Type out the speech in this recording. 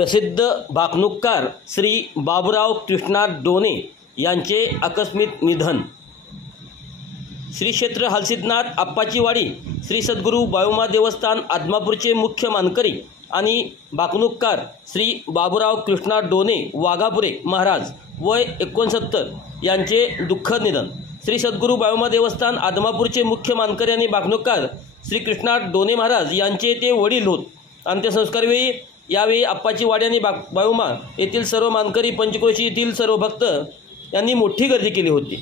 प्रसिद्ध भाकणूककार श्री बाबूराव कृष्णा डोने यांचे आकस्मिक निधन। श्री क्षेत्र हलसिद्धनाथ आप्पाची वाडी श्री सद्गुरू बाळूमा देवस्थान आदमापूरचे मुख्य मानकरी आणि भाकणूककार श्री बाबूराव कृष्णा डोने वाघापुरे महाराज वय 69 यांचे दुःखद निधन। श्री सद्गुरू बाळूमा देवस्थान आदमापूरचे मुख्य मानकरी आणि भाकणूककार श्री कृष्णा डोने महाराज यांचे ते वडील होत। अंत्यसंस्कारवेळी यावेळी आप्पाची वाडी आणि बाळूमा येथील सर्व मानकरी, पंचक्रोशी येथील सर्व भक्त यांनी मोठी गर्दी केली होती।